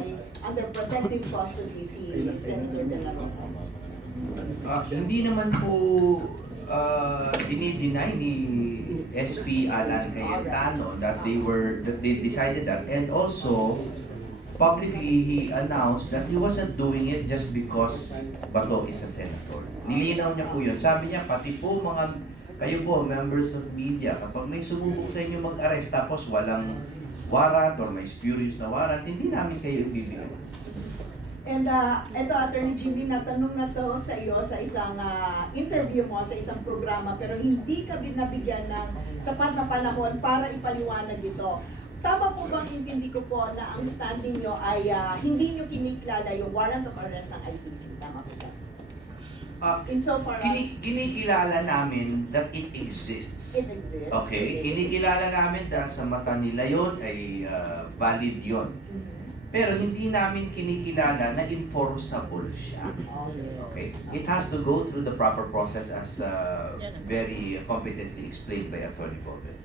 ay under protective custody si Senator De La Rosa? Hindi naman po dinideny ni SP Alan Cayetano that they decided that, and also publicly he announced that he wasn't doing it just because Bato is a senator. Nilinaw niya po yun. Sabi niya, pati po kayo po, members of media, kapag may sumubok sa inyo mag-arrest tapos walang warrant or may spurious na warrant, hindi namin kayo ibibigay. And ito, Attorney Jimmy, natanong na to sa iyo sa isang interview mo sa isang programa, pero hindi ka nabigyan ng sapat na panahon para ipaliwanag ito. Tama po bang intindi ko po na ang standing nyo ay hindi nyo kinikilala yung warrant of arrest ng ICC? Tama po ba? Insofar as Kinikilala namin that it exists. it exists. Okay, kinikilala namin dahil sa mata nila yon ay valid yon. Pero hindi namin kinikilala na enforceable siya. Okay, it has to go through the proper process as very competently explained by Attorney Bobet.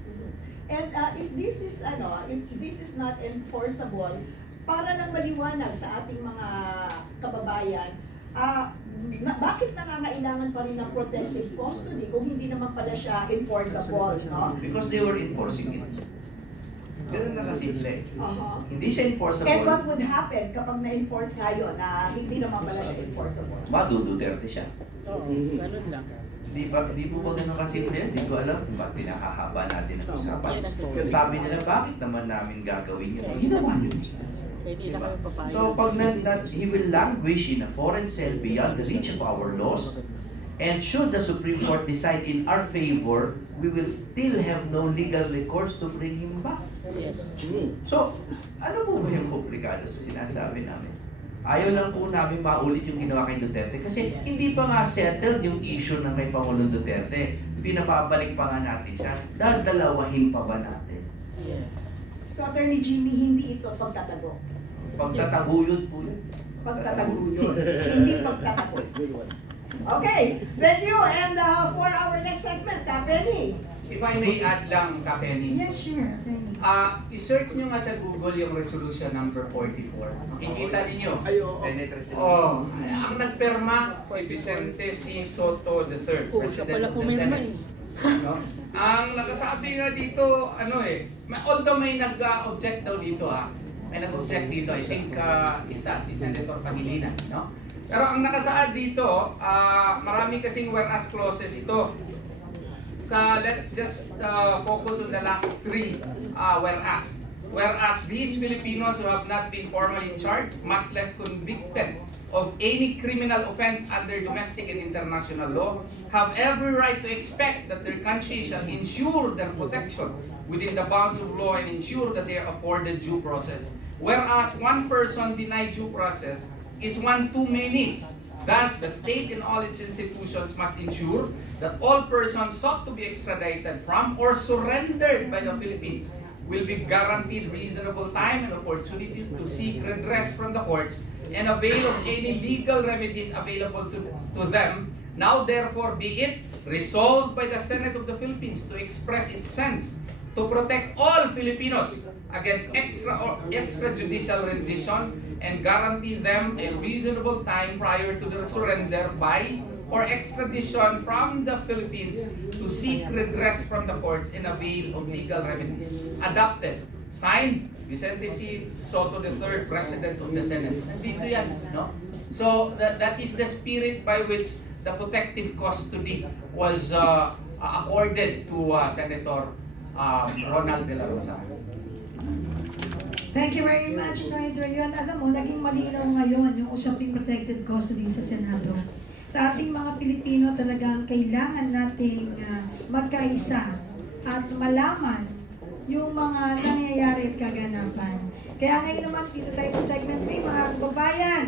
And if this is not enforceable, para lang maliwanag sa ating mga kababayan, bakit nangangailangan pa rin ng protective custody kung hindi naman pala siya enforceable, no? Because they were enforcing it. Ganun na kasimple. Hindi siya And enforceable. what would happen kapag na-enforce kayo na hindi naman pala siya enforceable? Maduduterte siya. Oo, ganun lang. Di po ba ganun kasimple? Hindi ko alam kung ba't pinakahaba natin ang usapan. Sabi nila, bakit naman namin gagawin yun? Ginawa nyo. Hindi na kayo papayag. So pag he will languish in a foreign cell beyond the reach of our laws, and should the Supreme Court decide in our favor, we will still have no legal recourse to bring him back. Yes. So, ano po ba yung komplikado sa sinasabi namin? Ayaw lang po namin maulit yung ginawa kay Duterte kasi hindi pa nga settled yung issue ng kay Pangulong Duterte. Pinapabalik pa nga natin siya. Dadalawahin pa ba natin? Yes. So, Attorney Jimmy, hindi ito pagtatago. Pagtataguyod po yun. Pagtataguyod. Hindi pagtatago. Okay, thank you. And for our next segment, Penny. If I may add lang, Kapenny. Yes, sure, Attorney. I-search nyo nga sa Google yung resolution number 44. Makikita ninyo. Senator Silva. Oh, ang nagperma si Vicente C. Soto III, Oh, siya pala President of the pumirma Senate. No? Ang nakasabi nga dito, although may nag-object daw dito may nag-object dito, I think isa, si Senator Pangilinan, no? Pero ang nakasaad dito, marami kasing whereas clauses ito. Let's just focus on the last three whereas. Whereas these Filipinos who have not been formally charged, much less convicted of any criminal offense under domestic and international law, have every right to expect that their country shall ensure their protection within the bounds of law and ensure that they are afforded due process. Whereas one person denied due process is one too many. Thus, the state and all its institutions must ensure that all persons sought to be extradited from or surrendered by the Philippines will be guaranteed reasonable time and opportunity to seek redress from the courts and avail of any legal remedies available to them. Now, therefore, be it resolved by the Senate of the Philippines to express its sense to protect all Filipinos against extrajudicial rendition and guarantee them a reasonable time prior to their surrender by or extradition from the Philippines to seek redress from the courts and avail of legal remedies. Adopted. Signed, Vicente C. Soto III, President of the Senate. Nandito yan, no? So, that is the spirit by which the protective custody was accorded to Senator Ronald De La Rosa. Thank you very much, Attorney Troyon. Alam mo, naging malinaw ngayon yung usaping protective custody sa Senado. Sa ating mga Pilipino talagang kailangan nating magkaisa at malaman yung mga nangyayari at kaganapan. Kaya ngayon naman dito tayo sa segment 3, mga kababayan.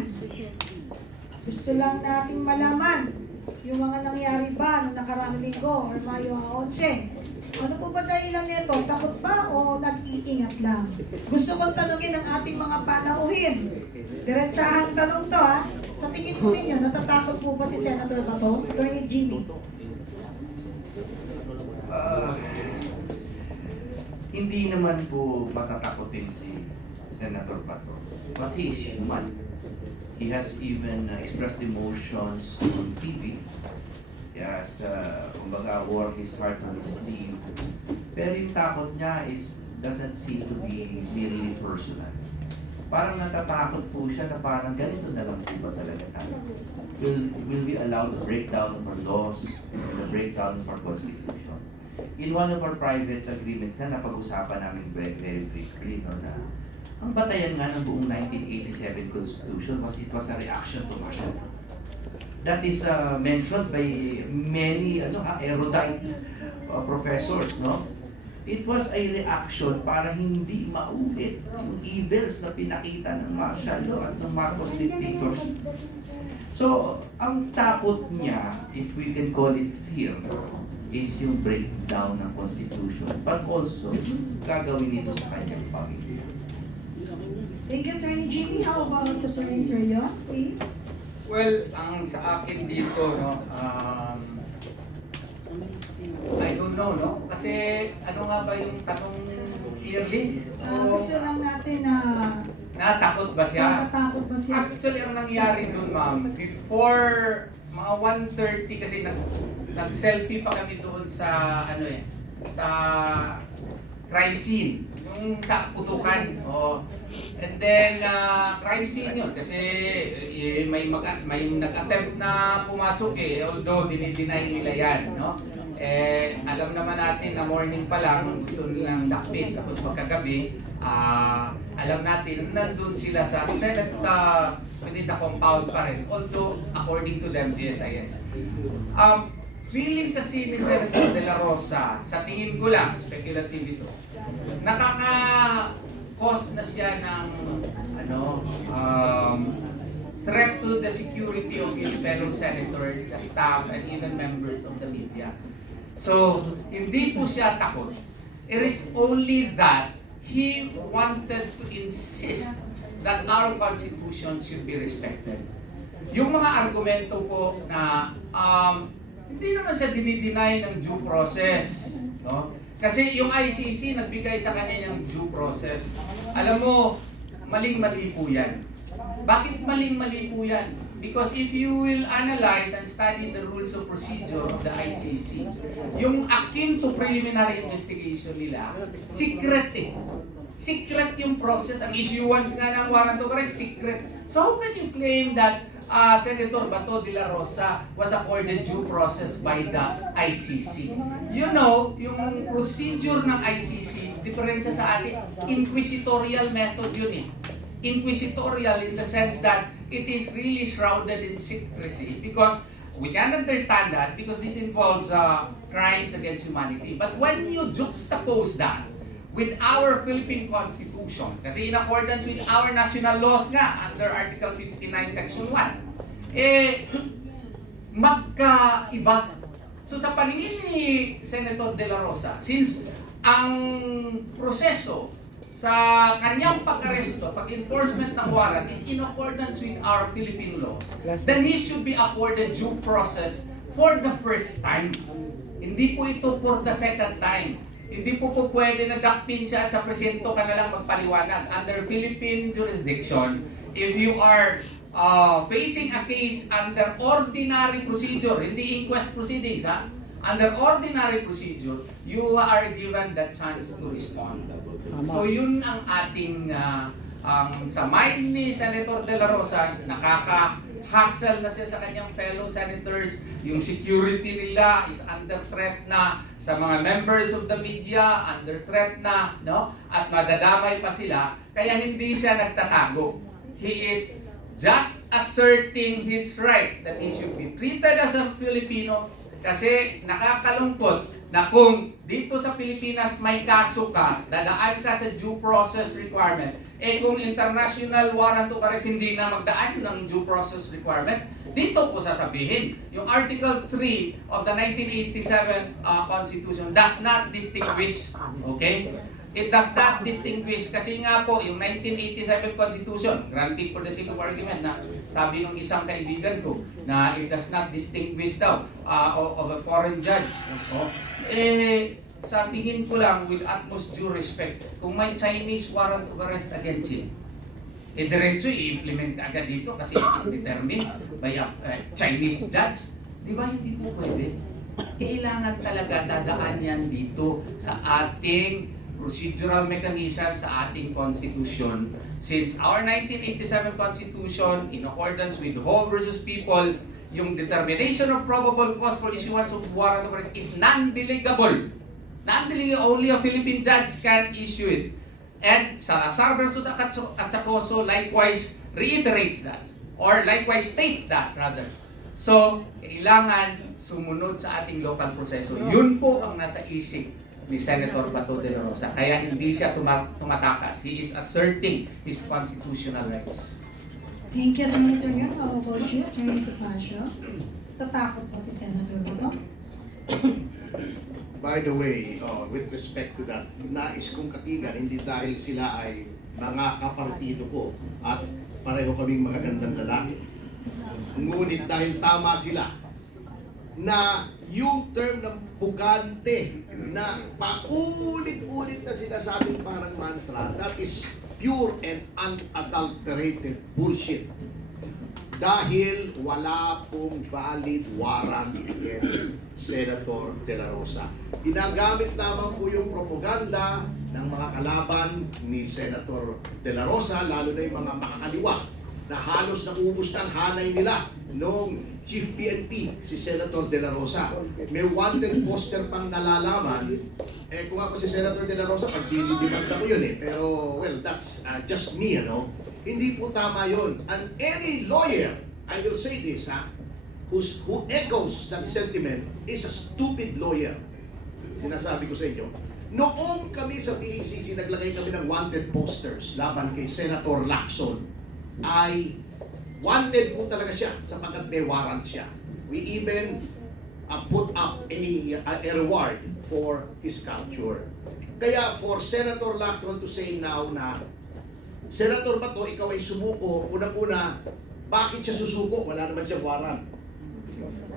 Gusto lang nating malaman yung mga nangyari ba noong nakaraang linggo or Mayo 11. Ano po ba dahilan nito? Takot ba o nag-iingat lang? Gusto kong tanungin ang ating mga panauhin. Diretsahang tanong to Sa tingin po ninyo, natatakot po ba si Senator Bato? Attorney Jimmy? Hindi naman po matatakotin si Senator Bato. But he is human. He has even expressed emotions on TV. He has, kumbaga, wore his heart on his sleeve. Pero yung takot niya doesn't seem to be merely personal. Parang natatakot po siya na parang ganito na lang po ba talaga tayo? Will we allow the breakdown of our laws and the breakdown of our constitution? In one of our private agreements na napag-usapan namin very briefly, no, na ang batayan nga ng buong 1987 Constitution it was a reaction to martial law. That is mentioned by many erudite professors, no? It was a reaction para hindi maulit yung evils na pinakita ng martial law at ng Marcos dictatorship. So, ang takot niya, if we can call it fear, is yung breakdown ng Constitution, but also gagawin ito sa kanyang pamilya. Thank you, Attorney Jimmy. How about Attorney Terion, please? Well, ang sa akin dito, no, I don't know, no? Kasi ano nga ba yung tanong clearly? Gusto lang natin na Natakot ba siya? natatakot ba siya? Actually, ang nangyari dun, ma'am, before mga 1:30 kasi nag-selfie pa kami doon sa sa crime scene, yung sa putukan. Oh. And then crime scene yun kasi may nag-attempt na pumasok although dinideny nila yan, no? Alam naman natin na morning pa lang gusto nilang dakpin, tapos pagkagabi alam natin nandun sila sa Senate within the compound pa rin, although according to them GSIS. Feeling kasi ni Senator De La Rosa, sa tingin ko lang, speculative ito, nakaka-cause na siya ng threat to the security of his fellow senators, the staff, and even members of the media. So, hindi po siya takot. It is only that he wanted to insist that our Constitution should be respected. Yung mga argumento po na hindi naman siya dinideny ng due process, no? Kasi yung ICC nagbigay sa kanya ng due process. Alam mo, maling-mali po yan. Bakit maling-mali po yan? Because if you will analyze and study the rules of procedure of the ICC, yung akin to preliminary investigation nila, secret Secret yung process. Ang issuance nga ng warrant of arrest, secret. So how can you claim that Senator Bato de la Rosa was accorded due process by the ICC? You know, yung procedure ng ICC, diferensya sa atin, inquisitorial method yun Inquisitorial in the sense that it is really shrouded in secrecy because we can understand that because this involves crimes against humanity. But when you juxtapose that with our Philippine Constitution, kasi in accordance with our national laws nga, under Article 59, Section 1, magkaiba. So sa paningin ni Senator De La Rosa, since ang proseso sa kanyang pag-aresto, pag-enforcement ng warrant is in accordance with our Philippine laws, then he should be accorded due process for the first time. Hindi po ito for the second time. Hindi po pwede na dakpin siya at sa presinto ka na lang magpaliwanag. Under Philippine jurisdiction, if you are facing a case under ordinary procedure, hindi inquest proceedings, under ordinary procedure, you are given the chance to respond. So yun ang ating sa mind ni Senator De La Rosa, nakaka-hassle na siya sa kanyang fellow senators. Yung security nila is under threat na, sa mga members of the media under threat na, no? At madadamay pa sila, kaya hindi siya nagtatago. He is just asserting his right that he should be treated as a Filipino, kasi nakakalungkot na kung dito sa Pilipinas may kaso ka, dadaan ka sa due process requirement, kung international warrant of arrest hindi na magdaan ng due process requirement, dito ko sasabihin, yung Article 3 of the 1987 Constitution does not distinguish, okay? It does not distinguish, kasi nga po, yung 1987 Constitution, granted for the sake of argument na sabi ng isang kaibigan ko na it does not distinguish daw of a foreign judge. Sa tingin ko lang, with utmost due respect, kung may Chinese warrant of arrest against him, diretso i-implement ka agad dito kasi it is determined by a Chinese judge. Di ba hindi po pwede? Kailangan talaga dadaan yan dito sa ating procedural mechanism, sa ating constitution. Since our 1987 constitution, in accordance with Hall versus People, yung determination of probable cause for issuance of warrant of arrest is non-delegable. Non-delegable, only a Philippine judge can issue it. And Salazar versus Achacoso likewise reiterates that, or likewise states that rather. So, kailangan sumunod sa ating local proseso. Yun po ang nasa isip ni Senator Bato de la Rosa. Kaya hindi siya tumatakas. He is asserting his constitutional rights. Thank you, Attorney Torion. How about you, Attorney Topacio? Tatakot po si Senator Bato? By the way, with respect to that, nais kong katigan, hindi dahil sila ay mga kapartido ko at pareho kaming magagandang lalaki. Ngunit dahil tama sila na yung term ng bugante na paulit-ulit na sinasabing parang mantra, that is pure and unadulterated bullshit. Dahil wala pong valid warrant against Senator De La Rosa. Ginagamit lamang po yung propaganda ng mga kalaban ni Senator De La Rosa, lalo na yung mga makakaliwa, na halos naubos na ang hanay nila noong Chief PNP, si Senator De La Rosa. May wanted poster pang nalalaman. Kung ako si Senator De La Rosa, pagdidimanda ko yun eh. Pero, well, that's just me, ano? Hindi po tama yun. And any lawyer, I will say this, who echoes that sentiment is a stupid lawyer. Sinasabi ko sa inyo. Noong kami sa PACC, naglagay kami ng wanted posters laban kay Senator Lacson, ay wanted po talaga siya sapagkat may warrant siya. We even put up a reward for his capture. Kaya for Senator Lacson to say now na Senator Bato, ikaw ay sumuko, unang-una, bakit siya susuko? Wala naman siyang warrant.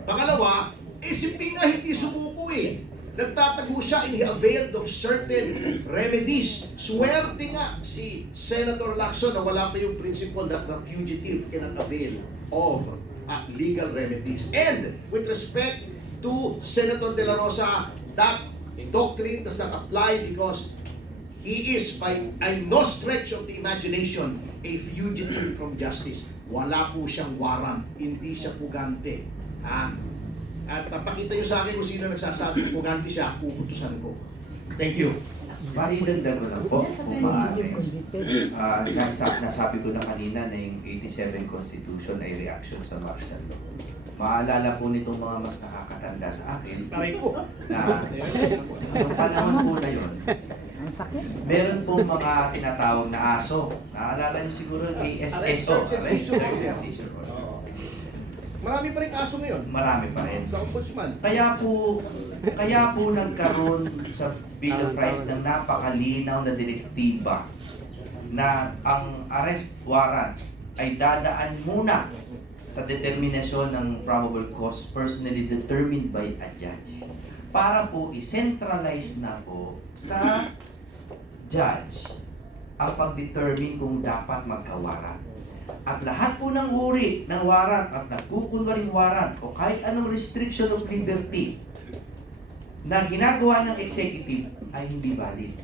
Pangalawa, si Ping nga hindi sumuko eh. Nagtatago siya and he availed of certain remedies. Swerte nga si Senator Lacson na wala pa yung principle that the fugitive cannot avail of legal remedies. And with respect to Senator De La Rosa, that doctrine does not apply because he is by no stretch of the imagination a fugitive from justice. Wala po siyang warrant, hindi siya pugante. At pakita nyo sa akin kung sino nagsasabi pugante siya, puputusan ko. Thank you. Maidagdag ko lang po, Yes, kung Attorney. maaari. Nasabi ko na kanina na yung 87 Constitution ay reaction sa martial law. Maalala po nitong mga mas nakakatanda sa akin na sa panahon po na yun, meron pong mga tinatawag na ASO. Naalala niyo siguro yung ASSO, Arrest Search and Seizure Order. Marami pa rin aso ngayon. Marami pa rin. Sa ombudsman. Kaya po nagkaroon sa Bill of Rights ng napakalinaw na direktiba na ang arrest warrant ay dadaan muna sa determinasyon ng probable cause personally determined by a judge. Para po i-centralize na po sa judge ang pag-determine kung dapat magka-warrant. At lahat po ng uri ng warrant at nagkukunwaring warrant o kahit anong restriction of liberty na ginagawa ng executive ay hindi valid.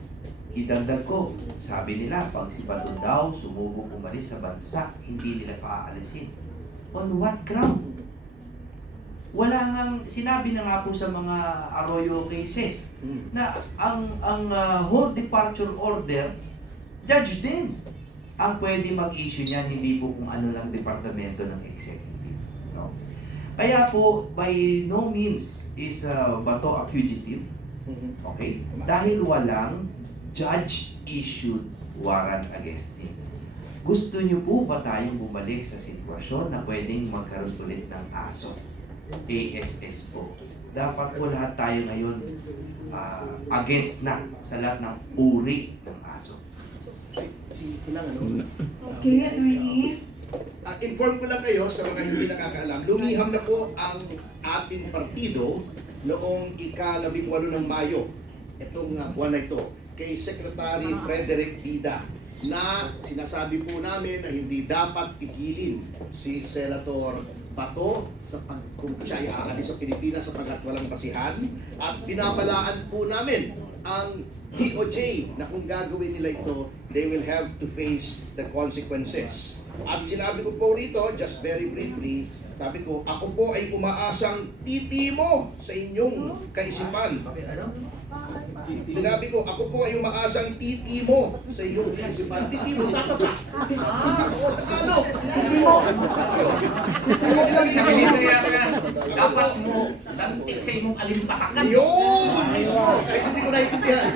Idagdag ko, sabi nila, pag si Bato daw sumubok umalis sa bansa, hindi nila paaalisin. On what ground? Wala ngang, sinabi na nga po sa mga Arroyo cases na ang whole departure order, judge din ang pwede mag-issue niyan, hindi po kung ano lang departamento ng executive. No? Kaya po, by no means is Bato a fugitive. Okay? Dahil walang judge-issued warrant against him. Gusto niyo po ba tayong bumalik sa sitwasyon na pwedeng magkaroon ulit ng ASO? ASS po. Dapat po lahat tayo ngayon against na sa lahat ng uri ng ASO. Okay, Attorney. Inform ko lang kayo sa mga hindi nakakaalam. Lumiham na po ang ating partido noong ika-18 ng Mayo. Itong buwan na ito. Kay Secretary Frederick Vida. na sinasabi po namin na hindi dapat pigilin si Senator Bato kung siya ay aalis sa Pilipinas sapagkat walang basihan, at binabalaan po namin ang DOJ na kung gagawin nila ito, they will have to face the consequences. At sinabi ko po rito, just very briefly, sabi ko, ako po ay umaasang titimo sa inyong kaisipan. Sinabi ko, ako po ay umaasang titimo sa inyong kaisipan. Titimo, tatata. Oo, Tagalog. Titimo. Sa Bilisaya ko yan, dapat mo lantik sa imong alimpatakan. Yun! Mismo! Kahit hindi ko naiintindihan.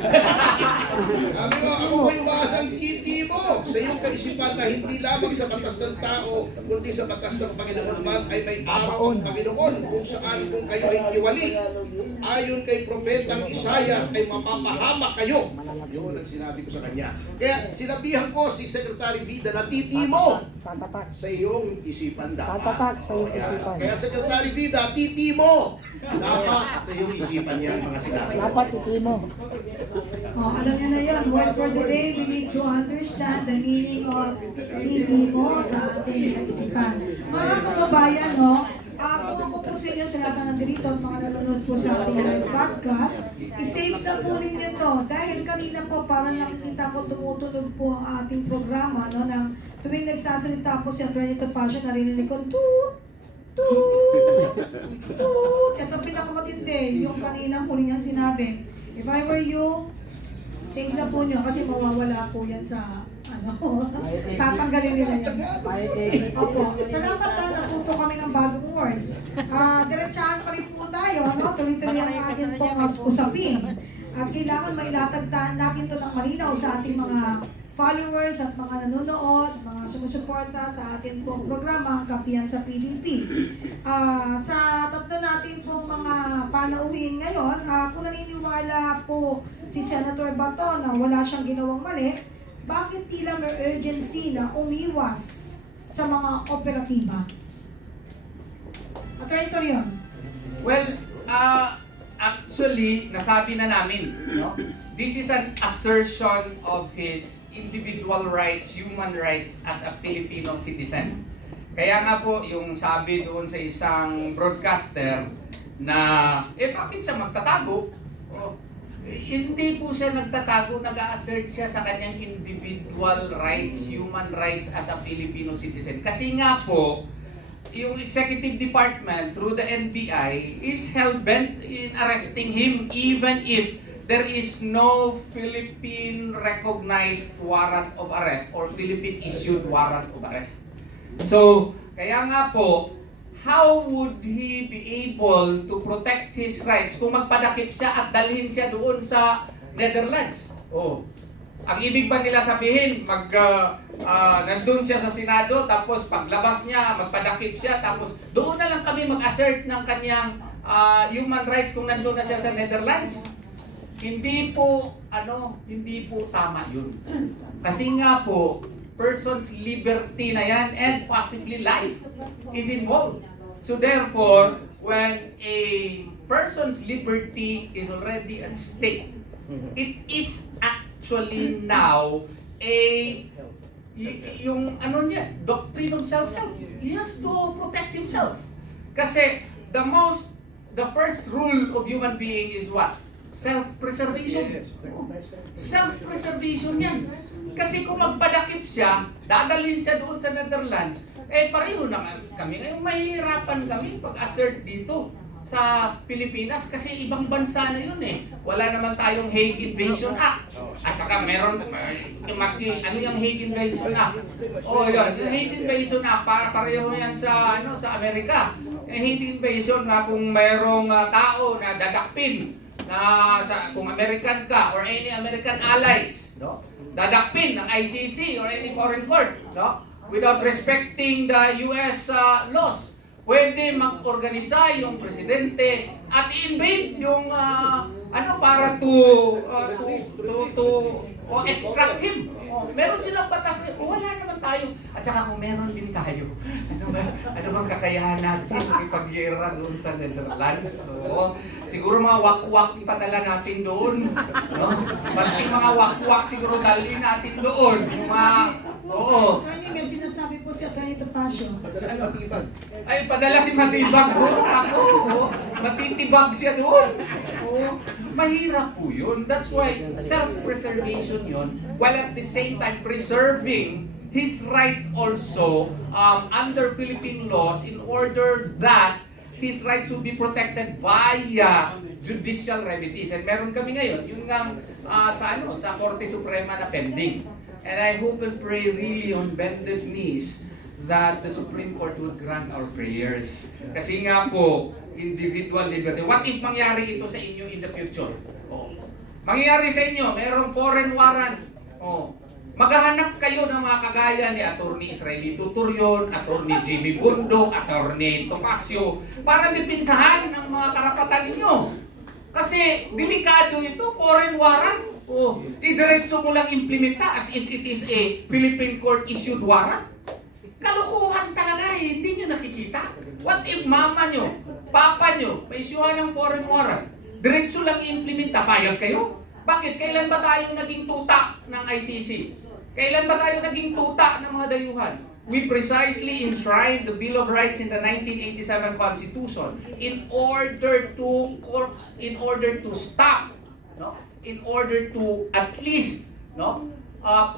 Sabi ko, ako po ay umaasang titimo sa iyong kaisipan na hindi lamang sa batas ng tao, kundi sa batas ng Panginoon man ay may araw ang Panginoon kung saan kung kayo ay iwali. Ayon kay Propetang Isayas ay mapapahamak kayo. Yun ang sinabi ko sa kanya. Kaya sinabihan ko si Secretary Vida na titimo sa iyong isipan dapat. Tatatak sa iyong isipan. Kaya Secretary Vida, titimo dapat sa iyong isipan niya mga sinabi. Dapat itimo. Oh, alam niyo na yun, word for the day, we need to understand the meaning of titimo sa ating kaisipan. Mga kababayan, no, kung ako po sa inyo sa lahat na nandito at mga nanonood po sa ating live podcast, isave na po ninyo to dahil kanina po parang nakikita ko tumutunog po ang ating programa, no, nang tuwing nagsasalita po si Atty. Topacio, narinig ko, toot, toot, toot. Ito pinakamatindi, yung kanina huli niyang sinabi. If I were you, save na po niyo kasi mawawala po yan sa tatanggalin nila yan. Opo, salamat na natuto kami ng bagong word. Diretsahan pa rin po tayo, no? Tuloy-tuloy ang ating pong usapin. At kailangan mailatagtaan natin ito ng malinaw sa ating mga followers at mga nanonood, mga sumusuporta sa ating pong programa, Kapihan sa PDP. Sa tatlo natin pong mga panauhin ngayon, kung naniniwala po si Senator Bato na wala siyang ginawang mali, bakit tila may urgency na umiwas sa mga operatiba? Attorney Torion. Well, actually, nasabi na namin, no? This is an assertion of his individual rights, human rights as a Filipino citizen. Kaya nga po, yung sabi doon sa isang broadcaster na, bakit siya magtatago? Hindi po siya nagtatago, nag-a-assert siya sa kanyang individual rights, human rights as a Filipino citizen. Kasi nga po, yung executive department through the NBI is hell-bent in arresting him even if there is no Philippine recognized warrant of arrest or Philippine issued warrant of arrest. So, kaya nga po, how would he be able to protect his rights kung magpadakip siya at dalhin siya doon sa Netherlands? Ang ibig ba nila sabihin, nandun siya sa Senado, tapos paglabas niya, magpadakip siya, tapos doon na lang kami mag-assert ng kanyang human rights kung nandun na siya sa Netherlands? Hindi po tama yun. Kasi nga po, person's liberty na yan and possibly life is involved. So therefore, when a person's liberty is already at stake, it is actually now doctrine of self-help. He has to protect himself. Kasi the first rule of human being is what? Self-preservation. Self-preservation yan. Kasi kung magpadakip siya, dadalhin siya doon sa Netherlands, pareho naman kami. Ngayon mahihirapan kami pag-assert dito sa Pilipinas kasi ibang bansa na yun Wala naman tayong Hague Invasion Act. At saka meron, maski yung Hague Invasion Act? Yun, yung Hague Invasion Act, pareho yan sa Amerika. Yung Hague Invasion na kung mayroong tao na dadakpin, kung American ka or any American allies, no? Dadakpin ng ICC or any foreign court, no? Without respecting the US laws. Pwede mag-organisa yung presidente at invade yung para to extract him Meron silang batas, wala naman tayo. At saka kung meron din tayo, ano bang kakayahan natin ipag-gera doon sa Netherlands? So, siguro mga wakwak padala natin doon. No? Maski mga wakwak siguro dalhin natin doon. Oo. Attorney, may sinasabi po si Attorney Topacio. Madalas matibag. Ay, padala si Matibag doon. Ako, matitibag siya doon. Mahirap po yun. That's why self-preservation yun, while at the same time preserving his right also under Philippine laws in order that his rights will be protected via judicial remedies. And meron kami ngayon, yun nga sa Korte Suprema na pending. And I hope and pray really on bended knees that the Supreme Court would grant our prayers. Kasi nga po, individual liberty. What if mangyari ito sa inyo in the future? Oh. Mangyari sa inyo, mayroong foreign warrant. Oh. Maghahanap kayo ng mga kagaya ni Attorney Israeli Tuturion, Attorney Jimmy Bundok, Attorney Topacio, para dipinsahan ang mga karapatan ninyo. Kasi delikado ito, foreign warrant. Oh, idiretso mo lang implementa as if it is a Philippine court-issued warrant. Kalukuhan talaga eh, hindi nyo nakikita. What if mama nyo, papa nyo, may isyuhan ng foreign warrant, diretso lang implementa, payag kayo? Bakit? Kailan ba tayo naging tuta ng ICC? Kailan ba tayo naging tuta ng mga dayuhan? We precisely enshrined the Bill of Rights in the 1987 Constitution in order to stop, no? In order to at least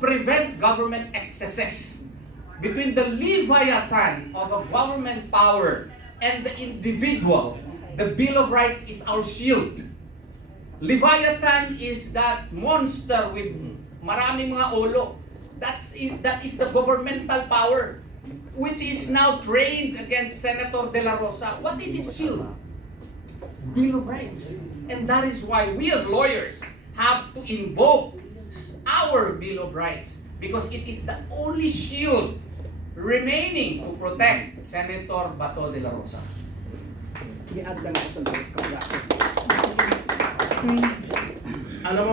prevent government excesses. Between the leviathan of a government power and the individual, the Bill of Rights is our shield. Leviathan is that monster with maraming mga ulo. That is the governmental power, which is now trained against Senator De La Rosa. What is its shield? Bill of Rights. And that is why we as lawyers have to invoke our Bill of Rights, because it is the only shield remaining to protect Senator Bato de la Rosa. Sige, add lang ako sa loob. Attorney. Alam mo,